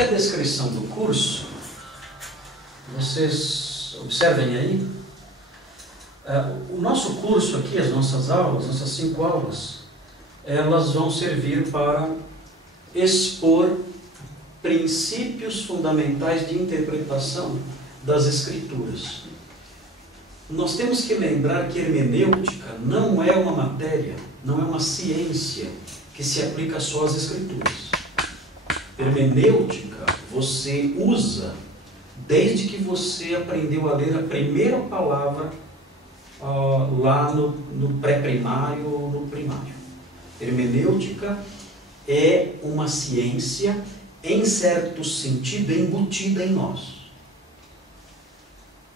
aqui é a descrição do curso. Vocês observem aí. O nosso curso aqui, as nossas aulas, nossas 5 aulas, elas vão servir para expor princípios fundamentais de interpretação das Escrituras. Nós temos que lembrar que hermenêutica não é uma matéria, não é uma ciência que se aplica só às Escrituras. Hermenêutica você usa desde que você aprendeu a ler a primeira palavra lá no pré-primário ou no primário. Hermenêutica é uma ciência, em certo sentido, embutida em nós.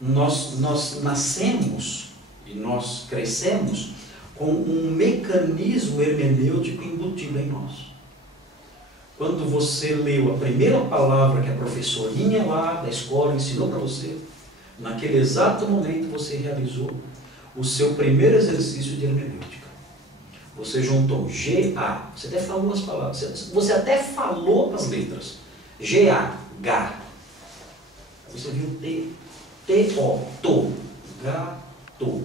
Nós nascemos e nós crescemos com um mecanismo hermenêutico embutido em nós. Quando você leu a primeira palavra que a professorinha lá da escola ensinou para você, naquele exato momento você realizou o seu primeiro exercício de hermenêutica. Você juntou G-A, você até falou as palavras, você até falou as letras. G-A, G. Você viu T-O, to, gato.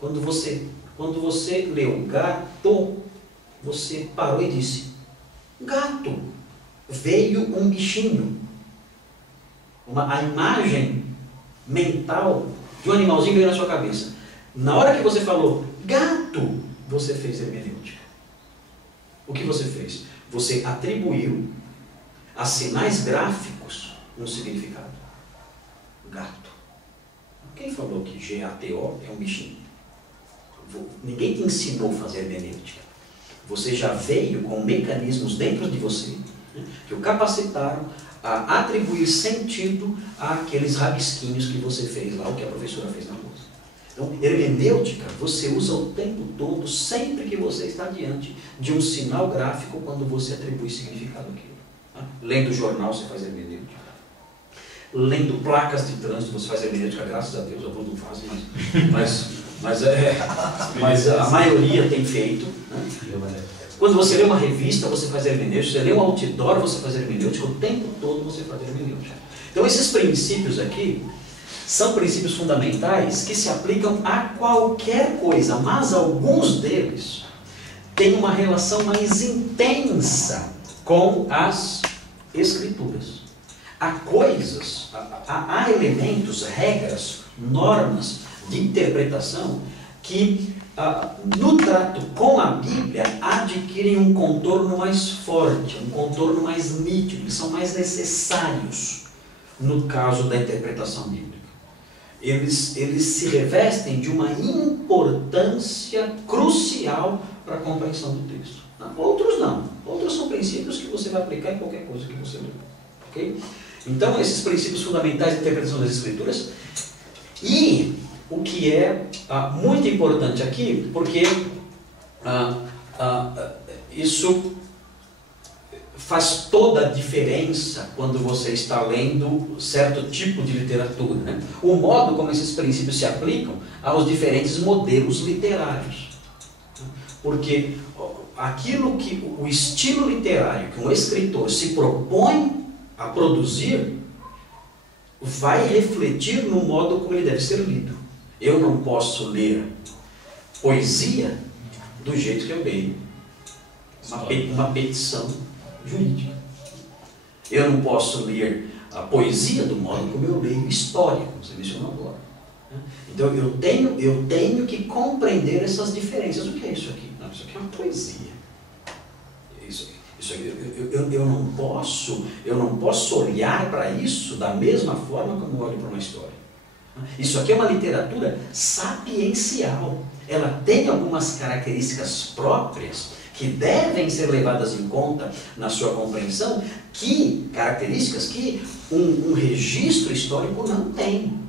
Quando você leu gato, você parou e disse, gato. Veio um bichinho. A imagem mental de um animalzinho veio na sua cabeça. Na hora que você falou gato, você fez hermenêutica. O que você fez? Você atribuiu a sinais gráficos um significado. Gato. Quem falou que G-A-T-O é um bichinho? Ninguém te ensinou a fazer hermenêutica. Você já veio com mecanismos dentro de você, né, que o capacitaram a atribuir sentido àqueles rabisquinhos que você fez lá, o que a professora fez na lousa. Então, hermenêutica você usa o tempo todo, sempre que você está diante de um sinal gráfico, quando você atribui significado àquilo. Né? Lendo jornal, você faz hermenêutica. Lendo placas de trânsito, você faz hermenêutica, graças a Deus, alguns não fazem, mas a maioria tem feito. Né? Quando você lê uma revista, você faz hermenêutica. Você lê um outdoor, você faz hermenêutica. O tempo todo você faz hermenêutica. Então esses princípios aqui são princípios fundamentais que se aplicam a qualquer coisa, mas alguns deles têm uma relação mais intensa com as Escrituras. Há coisas, há elementos, regras, normas de interpretação que no trato com a Bíblia adquirem um contorno mais forte, um contorno mais nítido, que são mais necessários no caso da interpretação bíblica. Eles se revestem de uma importância crucial para a compreensão do texto. Outros não. Outros são princípios que você vai aplicar em qualquer coisa que você lê. Okay? Então, esses princípios fundamentais de interpretação das Escrituras, e o que é muito importante aqui, porque isso faz toda a diferença quando você está lendo certo tipo de literatura. Né? O modo como esses princípios se aplicam aos diferentes modelos literários. Porque aquilo que o estilo literário que um escritor se propõe a produzir vai refletir no modo como ele deve ser lido. Eu não posso ler poesia do jeito que eu leio uma petição jurídica. Eu não posso ler a poesia do modo como eu leio história, como você mencionou agora. Então eu tenho que compreender essas diferenças. O que é isso aqui? Não, isso aqui é uma poesia. Eu não posso olhar para isso da mesma forma como eu olho para uma história. Isso aqui é uma literatura sapiencial. Ela tem algumas características próprias que devem ser levadas em conta na sua compreensão, características que um registro histórico não tem.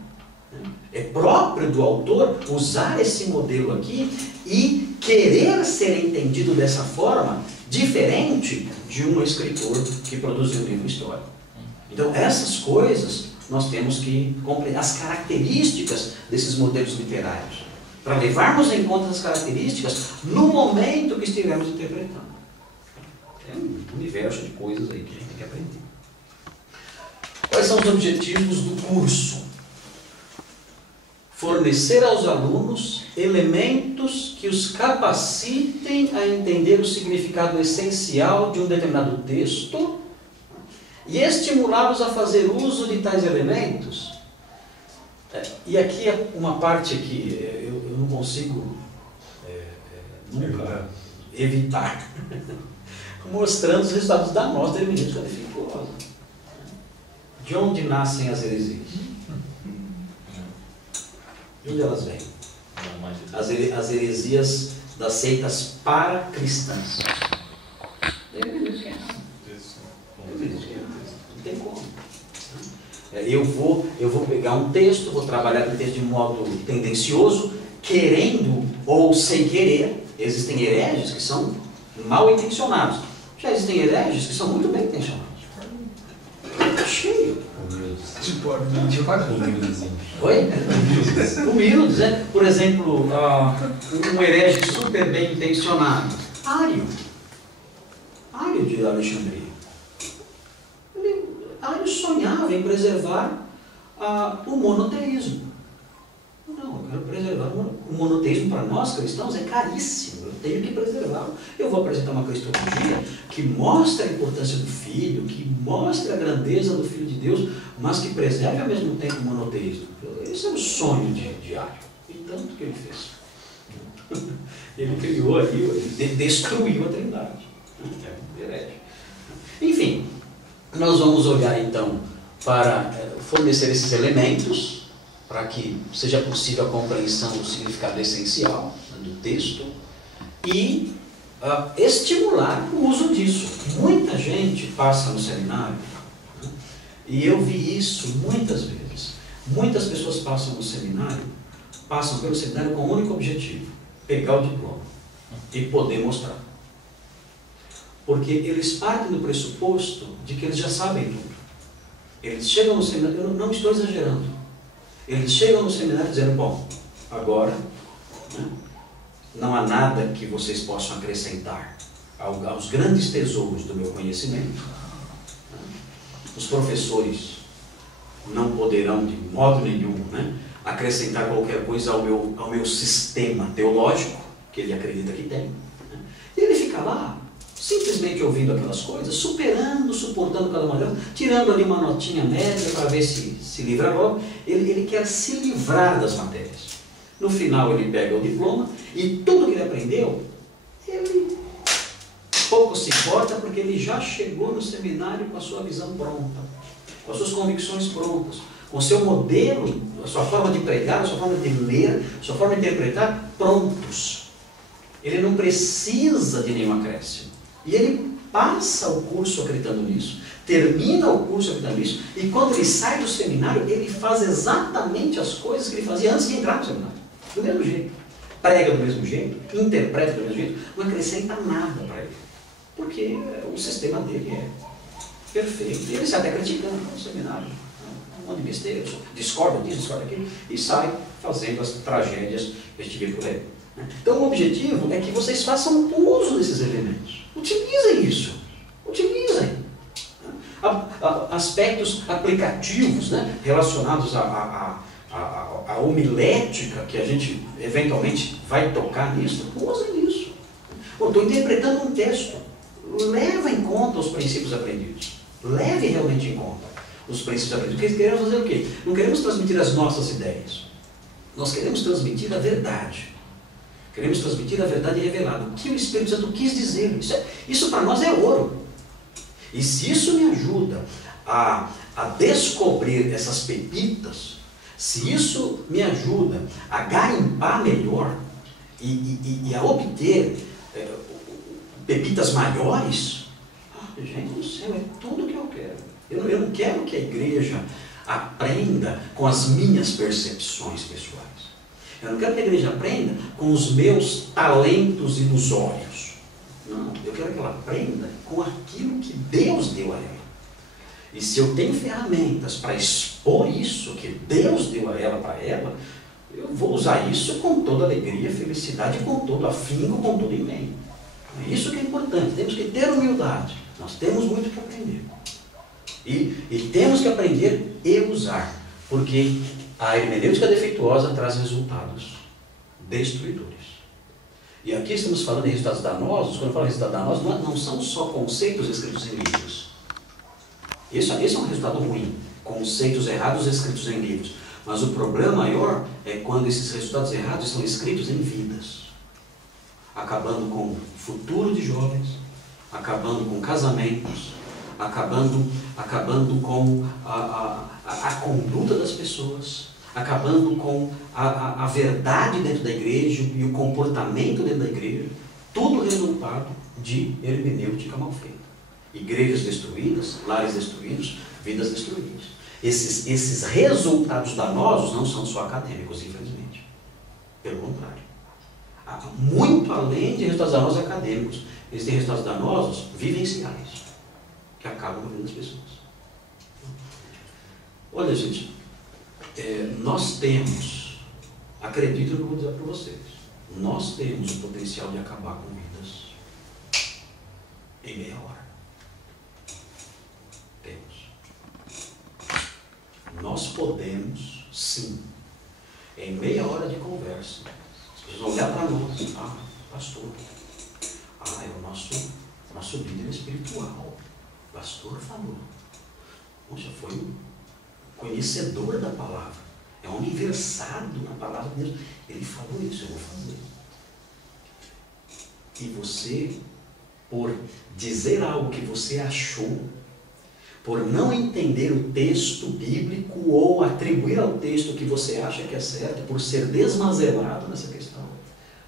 É próprio do autor usar esse modelo aqui e querer ser entendido dessa forma, diferente de um escritor que produziu um livro histórico. Então, essas coisas nós temos que compreender, as características desses modelos literários, para levarmos em conta essas características no momento que estivermos interpretando. É um universo de coisas aí que a gente tem que aprender. são os objetivos do curso? Fornecer aos alunos elementos que os capacitem a entender o significado essencial de um determinado texto e estimulá-los a fazer uso de tais elementos. E aqui é uma parte que eu não consigo nunca evitar, mostrando os resultados da nossa hermenêutica defeituosa. De onde nascem as heresias? De onde elas vêm? As heresias das seitas para-cristãs. Não tem como. Eu vou pegar um texto, vou trabalhar aquele texto de modo tendencioso, querendo ou sem querer. Existem hereges que são mal intencionados. Já existem hereges que são muito bem intencionados. Cheio. Oi? Humildes, né? Por exemplo, um herege super bem intencionado. Ário de Alexandria. Ário sonhava em preservar o monoteísmo. Não, eu quero preservar o monoteísmo. Para nós cristãos é caríssimo, eu tenho que preservá-lo. Eu vou apresentar uma cristologia que mostra a importância do Filho, que mostra a grandeza do Filho de Deus, mas que preserve ao mesmo tempo o monoteísmo. Esse é o sonho de Ário, e tanto que ele fez. Ele criou ali, ele destruiu a Trindade. É um herege. Enfim, nós vamos olhar então para fornecer esses elementos para que seja possível a compreensão do significado essencial, né, do texto e estimular o uso disso. Muita gente passa no seminário, né, e eu vi isso muitas vezes. Muitas pessoas passam pelo seminário com o único objetivo: pegar o diploma e poder mostrar. Porque eles partem do pressuposto de que eles já sabem tudo. Eles chegam no seminário, eu não estou exagerando, eles chegam no seminário dizendo: bom, agora, né, não há nada que vocês possam acrescentar aos grandes tesouros do meu conhecimento. Os professores não poderão de modo nenhum, né, acrescentar qualquer coisa ao meu sistema teológico, que ele acredita que tem. Né? E ele fica lá, simplesmente ouvindo aquelas coisas, superando, suportando cada uma delas, tirando ali uma notinha média para ver se livra logo. Ele quer se livrar das matérias. No final ele pega o diploma e tudo que ele aprendeu, ele pouco se importa, porque ele já chegou no seminário com a sua visão pronta, com as suas convicções prontas, com o seu modelo, a sua forma de pregar, a sua forma de ler, a sua forma de interpretar, prontos. Ele não precisa de nenhum acréscimo. E ele passa o curso acreditando nisso, termina o curso acreditando nisso, e quando ele sai do seminário, ele faz exatamente as coisas que ele fazia antes de entrar no seminário. Do mesmo jeito. Prega do mesmo jeito, interpreta do mesmo jeito, não acrescenta nada para ele. Porque o sistema dele é perfeito. E ele sai até criticando no seminário. Um monte de besteira, discorda disso, discorda daquilo, e sai fazendo as tragédias que a gente vê por aí. Então o objetivo é que vocês façam uso desses elementos. Utilizem isso. Utilizem. Aspectos aplicativos, né, relacionados à homilética, que a gente eventualmente vai tocar nisso, usem isso. Estou interpretando um texto. Leva em conta os princípios aprendidos. Leve realmente em conta os princípios aprendidos. Porque queremos fazer o quê? Não queremos transmitir as nossas ideias. Nós queremos transmitir a verdade. Queremos transmitir a verdade revelada. O que o Espírito Santo quis dizer. Isso para nós é ouro. E se isso me ajuda a descobrir essas pepitas, se isso me ajuda a garimpar melhor e a obter pepitas maiores, gente do céu, é tudo que eu quero. Eu não quero que a igreja aprenda com as minhas percepções pessoais. Eu não quero que a igreja aprenda com os meus talentos ilusórios. Não, eu quero que ela aprenda com aquilo que Deus deu a ela. E se eu tenho ferramentas para expor isso que Deus deu a ela para ela, eu vou usar isso com toda alegria, felicidade, com todo afinco, com todo empenho. É isso que é importante. Temos que ter humildade. Nós temos muito que aprender. E temos que aprender e usar, porque a hermenêutica defeituosa traz resultados destruidores. E aqui estamos falando de resultados danosos. Quando eu falo de resultados danosos, não são só conceitos escritos em livros. Esse é um resultado ruim. Conceitos errados escritos em livros. Mas o problema maior é quando esses resultados errados estão escritos em vidas. Acabando com o futuro de jovens, acabando com casamentos, acabando com a conduta das pessoas, acabando com a verdade dentro da igreja e o comportamento dentro da igreja. Tudo resultado de hermenêutica mal feita. Igrejas destruídas, lares destruídos, vidas destruídas. Esses resultados danosos não são só acadêmicos, infelizmente. Pelo contrário. Muito além de resultados danosos acadêmicos, existem resultados danosos vivenciais, que acabam com a vida das pessoas. Olha, gente, nós temos, acredito no que eu vou dizer para vocês, nós temos o potencial de acabar com vidas em meia hora. Nós podemos, sim, em meia hora de conversa, as pessoas vão olhar para nós, pastor, é o nosso líder espiritual, o pastor falou, poxa, foi um conhecedor da palavra, é um homem versado na palavra de Deus, ele falou isso, eu vou fazer. E você, por dizer algo que você achou, por não entender o texto bíblico ou atribuir ao texto que você acha que é certo, por ser desmazelado nessa questão,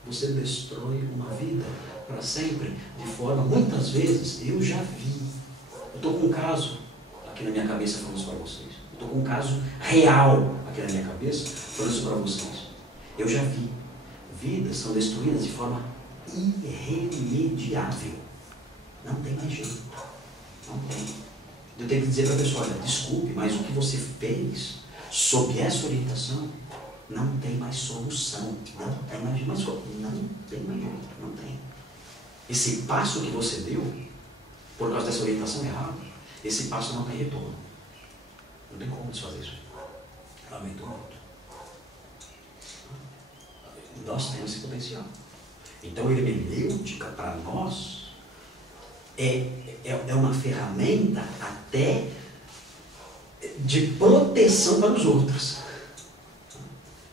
você destrói uma vida para sempre, de forma, muitas vezes, eu já vi. Eu estou com um caso aqui na minha cabeça falando isso para vocês. Eu estou com um caso real aqui na minha cabeça falando isso para vocês. Eu já vi. Vidas são destruídas de forma irremediável. Não tem mais jeito. Não tem. Eu tenho que dizer para a pessoa, olha, desculpe, mas o que você fez sob essa orientação não tem mais solução, não tem mais jeito, não tem. Esse passo que você deu, por causa dessa orientação errada, esse passo não tem retorno. Não tem como desfazer isso. Lamento muito. Nós temos esse potencial. Então, hermenêutica para nós é uma ferramenta até de proteção para os outros.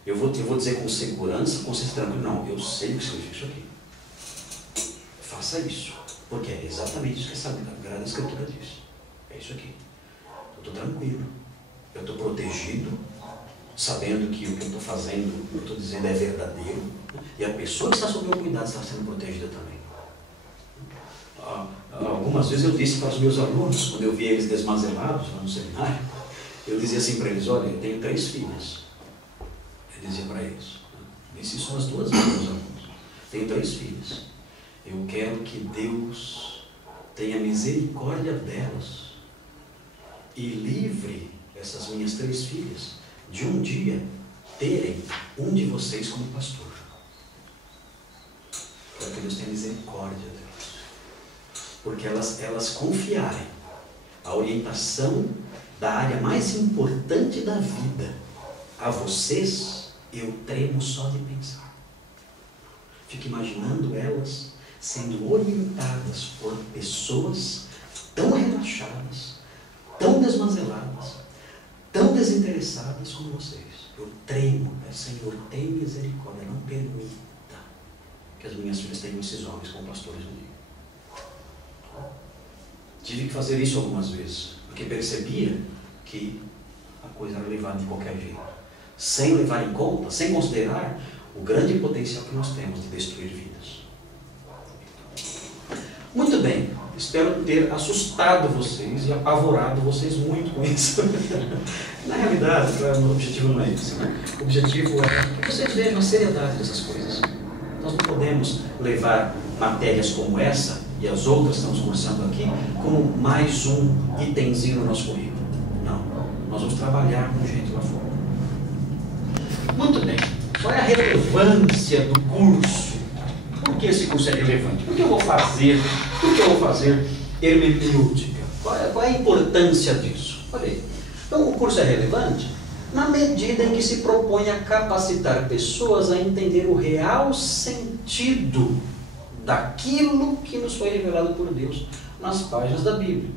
Eu vou dizer com segurança, com certeza tranquilo, não, eu sei o que significa isso aqui. Faça isso, porque é exatamente isso que essa Sagrada Escritura diz. É isso aqui. Eu estou tranquilo, eu estou protegido, sabendo que o que eu estou fazendo, eu estou dizendo é verdadeiro, e a pessoa que está sob o meu cuidado está sendo protegida também. Algumas vezes eu disse para os meus alunos, quando eu via eles desmazelados lá no seminário, eu dizia assim para eles, olha, eu tenho 3 filhas. Eu dizia para eles, disse isso umas 2 vezes, meus alunos. Tenho 3 filhas. Eu quero que Deus tenha misericórdia delas e livre essas minhas 3 filhas de um dia terem um de vocês como pastor. Quero que Deus tenha misericórdia delas. Porque elas confiarem a orientação da área mais importante da vida a vocês, eu tremo só de pensar. Fico imaginando elas sendo orientadas por pessoas tão relaxadas, tão desmazeladas, tão desinteressadas como vocês. Eu tremo, Senhor, tem misericórdia, não permita que as minhas filhas tenham esses homens como pastores um dia. Tive que fazer isso algumas vezes, porque percebia que a coisa era levada de qualquer jeito, sem levar em conta, sem considerar o grande potencial que nós temos de destruir vidas. Muito bem, espero ter assustado vocês e apavorado vocês muito com isso. Na realidade, o objetivo não é esse, né? O objetivo é que vocês vejam a seriedade dessas coisas. Nós não podemos levar matérias como essa e as outras que estamos conversando aqui como mais um itemzinho no nosso currículo. Não, nós vamos trabalhar com gente lá fora. Muito bem, qual é a relevância do curso? Por que esse curso é relevante? Por que eu vou fazer hermenêutica? Qual é a importância disso? Olha aí. Então, o curso é relevante na medida em que se propõe a capacitar pessoas a entender o real sentido daquilo que nos foi revelado por Deus nas páginas da Bíblia.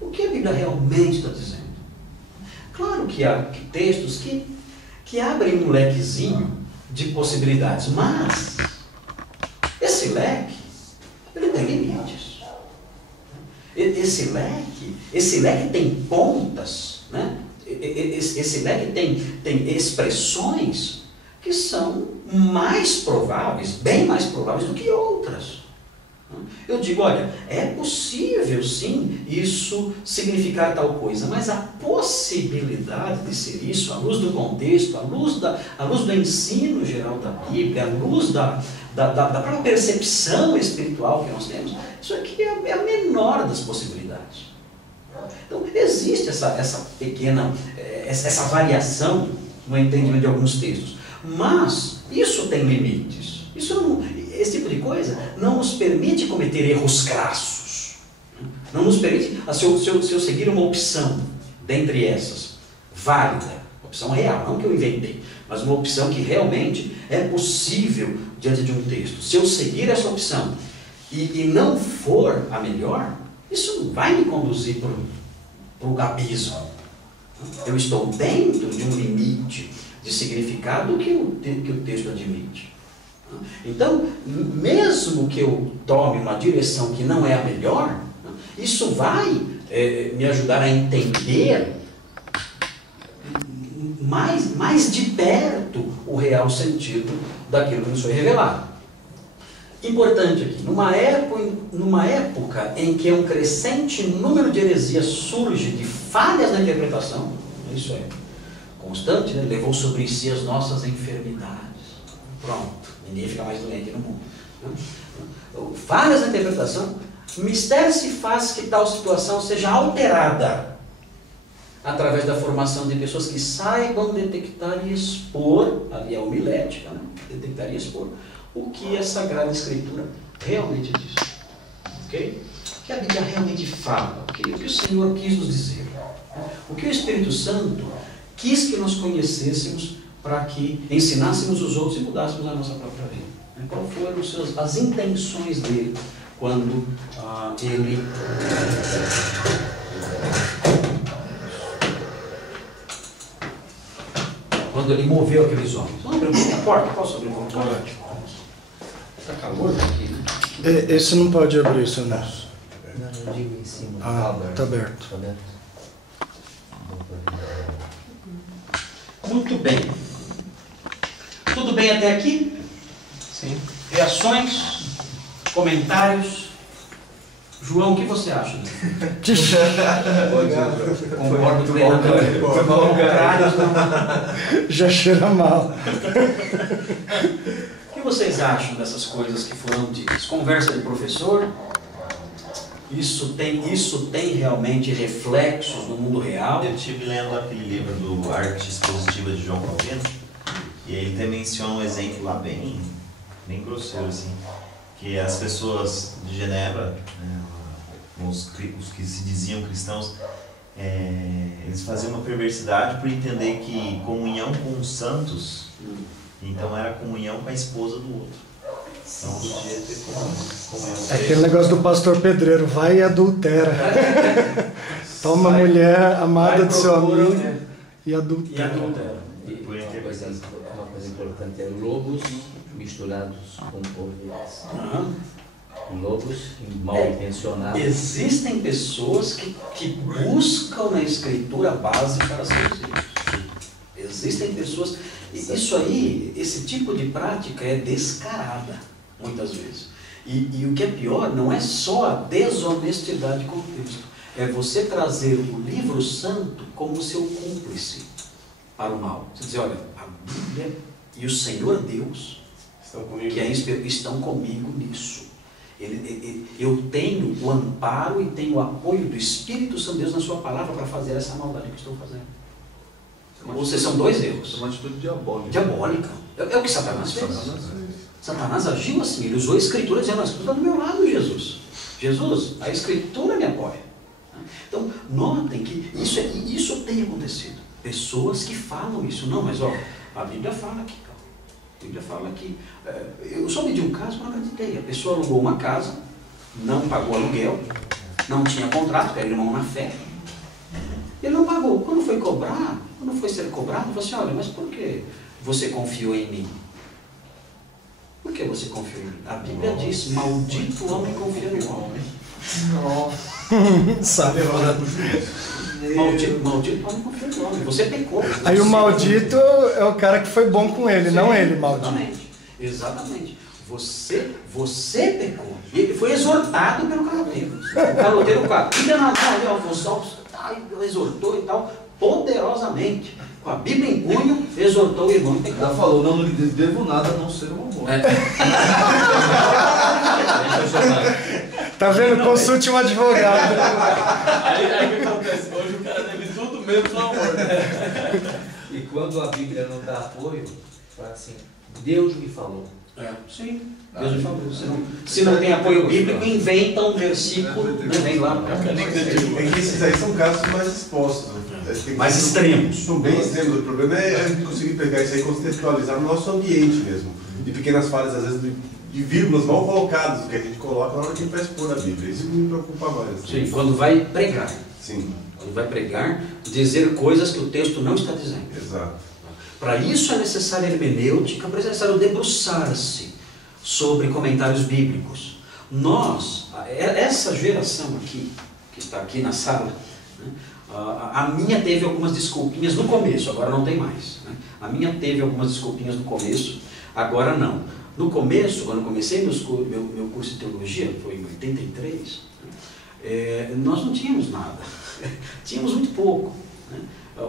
O que a Bíblia realmente está dizendo? Claro que há textos que abrem um lequezinho de possibilidades, mas esse leque, ele tem limites. Esse leque tem pontas, né? Esse leque tem expressões que são mais prováveis, bem mais prováveis do que outras. Eu digo, olha, é possível sim isso significar tal coisa, mas a possibilidade de ser isso, à luz do contexto, à luz do ensino geral da Bíblia, à luz da própria percepção espiritual que nós temos, isso aqui é a menor das possibilidades. Então, existe essa pequena, essa variação no entendimento de alguns textos, mas isso tem limites. Esse tipo de coisa não nos permite cometer erros crassos. Não nos permite, se eu seguir uma opção dentre essas, válida, opção real, não que eu inventei, mas uma opção que realmente é possível diante de um texto. Se eu seguir essa opção e não for a melhor, isso não vai me conduzir para o abismo. Eu estou dentro de um limite de significado que o texto admite. Então, mesmo que eu tome uma direção que não é a melhor, isso vai me ajudar a entender mais de perto o real sentido daquilo que nos foi revelado. Importante aqui, numa época em que um crescente número de heresias surge de falhas na interpretação, isso é constante, né? Levou sobre si as nossas enfermidades. Pronto, ninguém fica mais doente no mundo. Falhas na interpretação, o mistério se faz que tal situação seja alterada através da formação de pessoas que saibam detectar e expor, ali é a homilética, né? Detectar e expor o que a Sagrada Escritura realmente diz. Ok? O que a Bíblia realmente fala, o que o Senhor quis nos dizer, o que o Espírito Santo quis que nós conhecêssemos para que ensinássemos os outros e mudássemos a nossa própria vida. Qual foram as intenções dele quando ele moveu aqueles homens? Vamos abrir um pouquinho a porta? Posso abrir um pouquinho a porta? Está calor aqui, né? Esse não pode abrir, seu Nelson. Não, digo em cima. Está aberto. Está aberto. Muito bem. Tudo bem até aqui? Sim. Reações? Comentários? João, o que você acha? Concordo plenamente. Já cheira mal. O que vocês acham dessas coisas que foram ditas? Conversa de professor? Isso tem realmente reflexos no mundo real? Eu estive lendo aquele livro do Arte Expositiva de João Calvino, e ele até menciona um exemplo lá bem grosseiro, assim, que as pessoas de Genebra, né, os que se diziam cristãos, eles faziam uma perversidade por entender que comunhão com os santos, então era comunhão com a esposa do outro. Não podia ter comunhão. É aquele negócio do pastor pedreiro, vai e adultera. Toma a mulher amada do seu amigo e adultera. Uma coisa importante é lobos misturados com ovelhas. Lobos mal intencionados. Existem pessoas que buscam na Escritura base para seus erros. Existem pessoas. Isso aí, esse tipo de prática é descarada, muitas vezes. E o que é pior, não é só a desonestidade com o texto. É você trazer o livro santo como seu cúmplice para o mal. Você dizer, olha, a Bíblia e o Senhor Deus estão comigo nisso. Eu tenho o amparo e tenho o apoio do Espírito Santo de Deus na sua palavra para fazer essa maldade que estou fazendo. Ou seja, são dois erros. É uma atitude diabólica. Diabólica. É o que Satanás fez. Satanás agiu assim, ele usou a Escritura dizendo, a Escritura está do meu lado, Jesus. Jesus, a Escritura me apoia. Então, notem que isso tem acontecido. Pessoas que falam isso. Não, mas ó, a Bíblia fala aqui, cara. A Bíblia fala aqui. Eu soube de um caso que eu não acreditei. A pessoa alugou uma casa, não pagou aluguel, não tinha contrato, era irmão na fé. Ele não pagou. Quando foi cobrar, quando foi ser cobrado, ele falou assim, olha, mas por que você confiou em mim? Por que você confiou em mim? A Bíblia diz, maldito o homem confia no homem. Sabe? Maldito o homem confia no homem. Você pecou. Aí o maldito é o cara que foi bom com ele, não ele, maldito. Exatamente. Você pecou. E ele foi exortado pelo caloteiro. O caloteiro exortou e tal, poderosamente. Com a Bíblia em punho, exortou o irmão. Ela falou, não lhe devo nada a não ser um amor. Tá vendo? Consulte um advogado. Aí o que acontece? Hoje o cara deve tudo menos o amor. E quando a Bíblia não dá apoio, fala assim, Deus me falou. Sim, Deus me falou. Se não tem apoio bíblico, inventa um versículo, vem lá. É que esses aí são casos mais expostos, né? Mais extremos. São bem extremos. O problema é a gente conseguir pegar isso aí e contextualizar no nosso ambiente mesmo. De pequenas falhas, às vezes, de vírgulas mal colocadas, que a gente coloca na hora que a gente vai expor a Bíblia. Isso me preocupa mais. Assim. Sim, quando vai pregar. Sim. Quando vai pregar, dizer coisas que o texto não está dizendo. Exato. Para isso é necessária hermenêutica, para isso é necessário debruçar-se sobre comentários bíblicos. Nós, essa geração aqui, que está aqui na sala, né, a minha teve algumas desculpinhas no começo, agora não tem mais. Né? A minha teve algumas desculpinhas no começo, agora não. No começo, quando eu comecei meu curso de teologia, foi em 83, nós não tínhamos nada, tínhamos muito pouco. Né?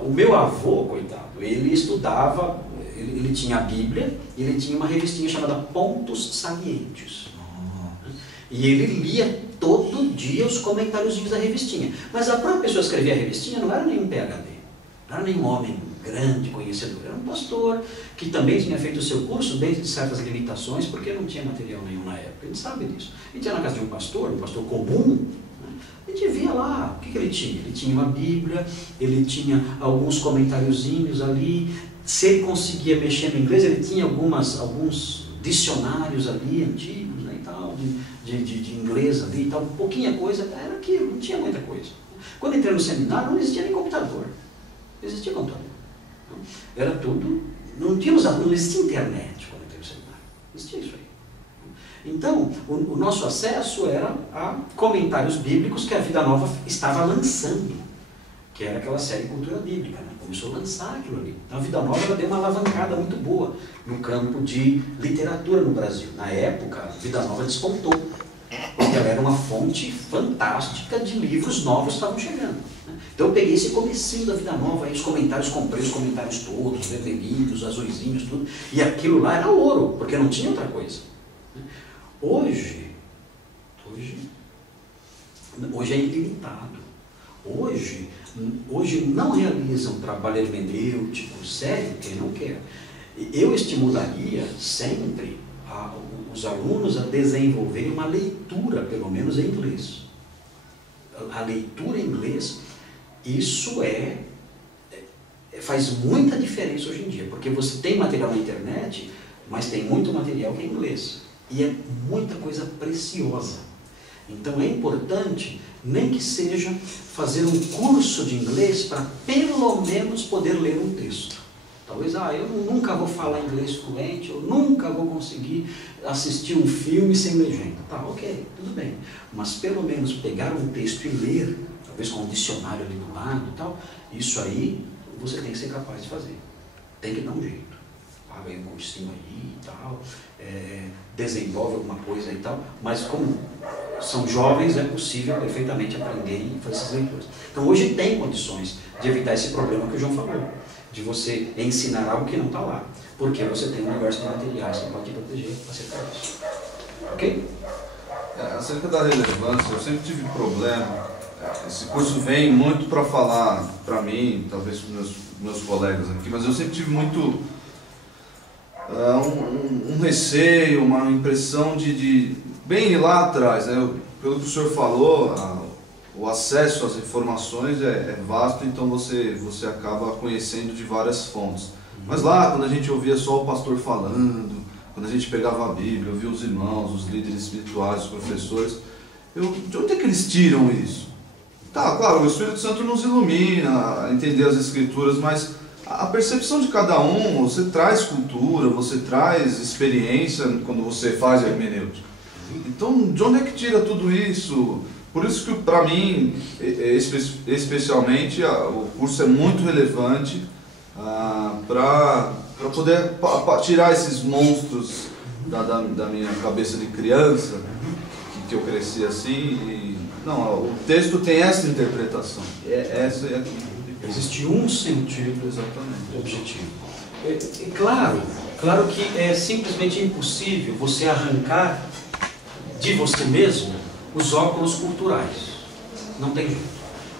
O meu avô, coitado, ele estudava, ele tinha a Bíblia, e ele tinha uma revistinha chamada Pontos Salientes. E ele lia todo dia os comentáriozinhos da revistinha. Mas a própria pessoa que escrevia a revistinha não era nenhum PhD, não era nenhum homem grande conhecedor, era um pastor que também tinha feito o seu curso dentro de certas limitações, porque não tinha material nenhum na época, a gente sabe disso. A gente ia na casa de um pastor comum, a gente via lá, o que ele tinha? Ele tinha uma Bíblia, ele tinha alguns comentáriozinhos ali, se ele conseguia mexer no inglês, ele tinha alguns dicionários ali, antigos, né, e tal, de inglês ali e tal, pouquinha coisa, era aquilo, não tinha muita coisa. Quando entrei no seminário, não existia nem computador, não existia computador. Era tudo, não existia internet quando entrei no seminário, não existia isso aí. Então, o nosso acesso era a comentários bíblicos que a Vida Nova estava lançando, que era aquela série Cultura Bíblica, né? Começou a lançar aquilo ali. Então a Vida Nova deu uma alavancada muito boa no campo de literatura no Brasil. Na época, a Vida Nova despontou, porque ela era uma fonte fantástica de livros novos que estavam chegando. Né? Então eu peguei esse comecinho da Vida Nova, aí os comentários, comprei os comentários todos, vermelhinhos, azuisinhos, tudo, e aquilo lá era ouro, porque não tinha outra coisa. Hoje é ilimitado. Hoje não realizam trabalho hermenêutico sério quem não quer. Eu estimularia sempre os alunos a desenvolverem uma leitura, pelo menos em inglês. A leitura em inglês, isso faz muita diferença hoje em dia, porque você tem material na internet, mas tem muito material que é em inglês. E é muita coisa preciosa. Então é importante, nem que seja fazer um curso de inglês para pelo menos poder ler um texto. Talvez, eu nunca vou falar inglês fluente, eu nunca vou conseguir assistir um filme sem legenda. Tá, ok, tudo bem. Mas pelo menos pegar um texto e ler, talvez com um dicionário ali do lado e tal, isso aí você tem que ser capaz de fazer. Tem que dar um jeito. Paga aí um cursinho aí e tal, desenvolve alguma coisa e tal, mas como são jovens, é possível perfeitamente aprender e fazer essas leituras. Então hoje tem condições de evitar esse problema que o João falou, de você ensinar algo que não está lá, porque você tem um universo de materiais que pode te proteger acerca disso. Ok? Acerca da relevância, eu sempre tive problema. Esse curso vem muito para falar para mim, talvez para os meus colegas aqui, mas eu sempre tive muito um receio, uma impressão de bem lá atrás, né? Pelo que o senhor falou, o acesso às informações é vasto, então você acaba conhecendo de várias fontes. Mas lá, quando a gente ouvia só o pastor falando, quando a gente pegava a Bíblia, ouvia os irmãos, os líderes espirituais, os professores, de onde é que eles tiram isso? Tá, claro, o Espírito Santo nos ilumina a entender as Escrituras, mas a percepção de cada um, você traz cultura, você traz experiência quando você faz a hermenêutica. Então, de onde é que tira tudo isso? Por isso que, para mim, especialmente, o curso é muito relevante para poder tirar esses monstros da minha cabeça de criança, que eu cresci assim. E, não, o texto tem essa interpretação, essa e aqui. Existe um sentido exatamente objetivo. Claro que é simplesmente impossível você arrancar de você mesmo os óculos culturais. Não tem jeito.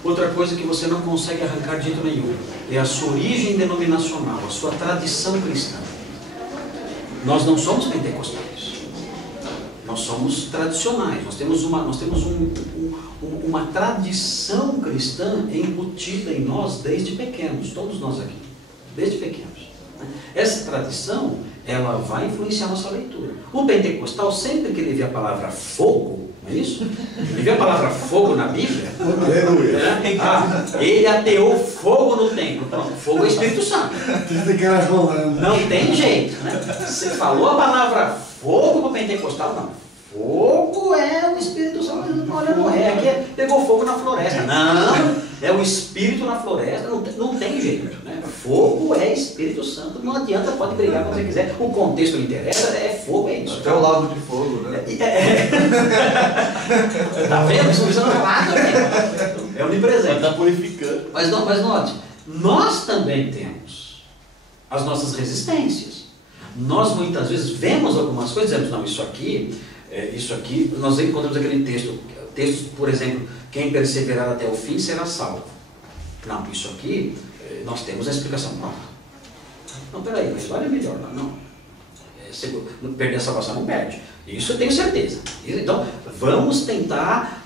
Outra coisa que você não consegue arrancar de jeito nenhum é a sua origem denominacional, a sua tradição cristã. Nós não somos pentecostais. Nós somos tradicionais. Nós temos uma tradição cristã embutida em nós desde pequenos, todos nós aqui, desde pequenos. Essa tradição, ela vai influenciar a nossa leitura. O pentecostal, sempre que ele vê a palavra fogo, não é isso? Ele vê a palavra fogo na Bíblia, ele ateou fogo no templo. Pronto, fogo é Espírito Santo. Não tem jeito, né? Você falou a palavra fogo para o pentecostal, não. Fogo é o Espírito Santo. Olha, não é, aqui pegou fogo na floresta. Não, é o Espírito na floresta, não tem jeito, né? Fogo é Espírito Santo, não adianta, pode brigar quando você quiser, o contexto não interessa, é fogo, é isso. Até o lado de fogo, né? Tá vendo? Isso precisa falar também. É onipresente. Está purificando. Mas note, nós também temos as nossas resistências. Nós muitas vezes vemos algumas coisas e dizemos, não, isso aqui, nós encontramos aquele texto, por exemplo, quem perseverar até o fim será salvo. Não, isso aqui, nós temos a explicação pronta. Não, peraí, mas olha melhor, não. Perder a salvação não perde. Isso eu tenho certeza. Então, vamos tentar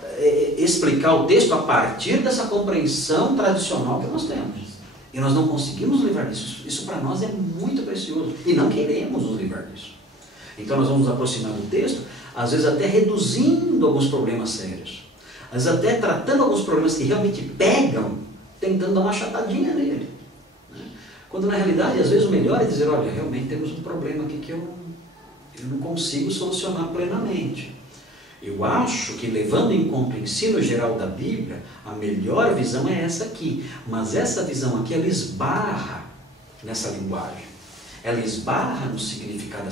explicar o texto a partir dessa compreensão tradicional que nós temos. E nós não conseguimos livrar disso. Isso para nós é muito precioso. E não queremos nos livrar disso. Então nós vamos nos aproximar do texto, às vezes até reduzindo alguns problemas sérios. Às vezes até tratando alguns problemas que realmente pegam, tentando dar uma chatadinha nele. Quando na realidade, às vezes o melhor é dizer, olha, realmente temos um problema aqui que eu não consigo solucionar plenamente. Eu acho que, levando em conta o ensino geral da Bíblia, a melhor visão é essa aqui. Mas essa visão aqui, ela esbarra nessa linguagem. Ela esbarra no significado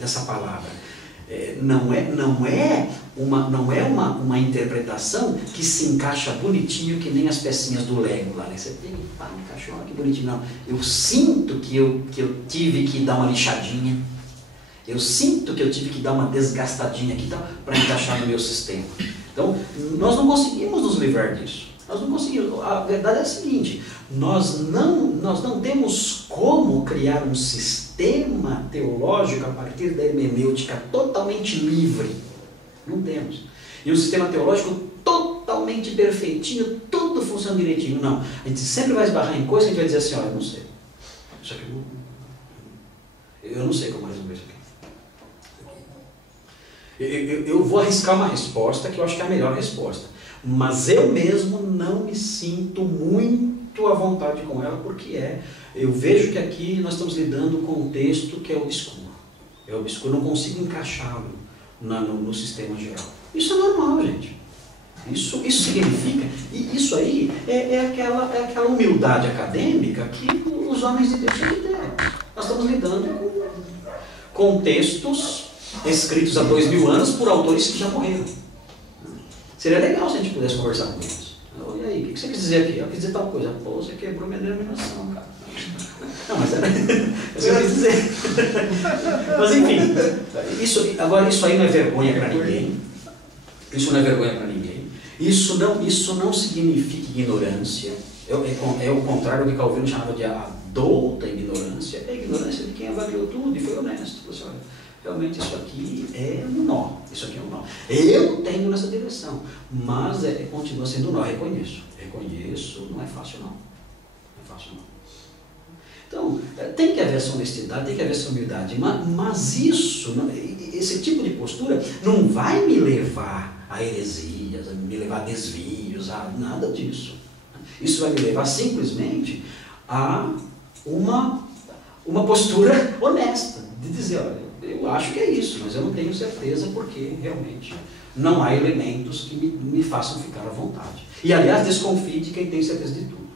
dessa palavra. Não é uma interpretação que se encaixa bonitinho, que nem as pecinhas do Lego lá. Né? Você tem, encaixou, que bonitinho. Não. Eu sinto que eu tive que dar uma lixadinha. Eu sinto que eu tive que dar uma desgastadinha aqui para encaixar no meu sistema. Então, nós não conseguimos nos livrar disso. Nós não conseguimos. A verdade é a seguinte, nós não temos como criar um sistema teológico a partir da hermenêutica totalmente livre. Não temos. E um sistema teológico totalmente perfeitinho, tudo funciona direitinho. Não. A gente sempre vai esbarrar em coisas que a gente vai dizer assim, olha, eu não sei. Isso aqui eu não sei como resolver isso aqui. Eu vou arriscar uma resposta que eu acho que é a melhor resposta. Mas eu mesmo não me sinto muito à vontade com ela, porque eu vejo que aqui nós estamos lidando com um texto que é obscuro. É obscuro, não consigo encaixá-lo no sistema geral. Isso é normal, gente. Isso significa, e isso aí é aquela humildade acadêmica que os homens de Deus têm que ter. Nós estamos lidando com textos escritos há 2000 anos por autores que já morreram. Seria legal se a gente pudesse conversar com eles. E aí, o que você quis dizer aqui? Eu quis dizer tal coisa. Pô, você quebrou minha denominação, cara. Não, mas era isso que eu quis dizer. Mas enfim, isso aí não é vergonha para ninguém. Isso não é vergonha para ninguém. Isso não significa ignorância. É o contrário do que Calvino chamava de adulta ignorância. É a ignorância de quem avaliou tudo e foi honesto. Você, olha, realmente isso aqui é um nó, isso aqui é um nó. Eu tenho nessa direção, mas continua sendo um nó, reconheço, não é fácil não, não é fácil não. Então, tem que haver essa honestidade, tem que haver essa humildade, mas isso, esse tipo de postura não vai me levar a heresias, me levar a desvios, a nada disso. Isso vai me levar simplesmente a uma postura honesta, de dizer, olha, eu acho que é isso, mas eu não tenho certeza porque realmente não há elementos que me façam ficar à vontade. E aliás, desconfie de quem tem certeza de tudo.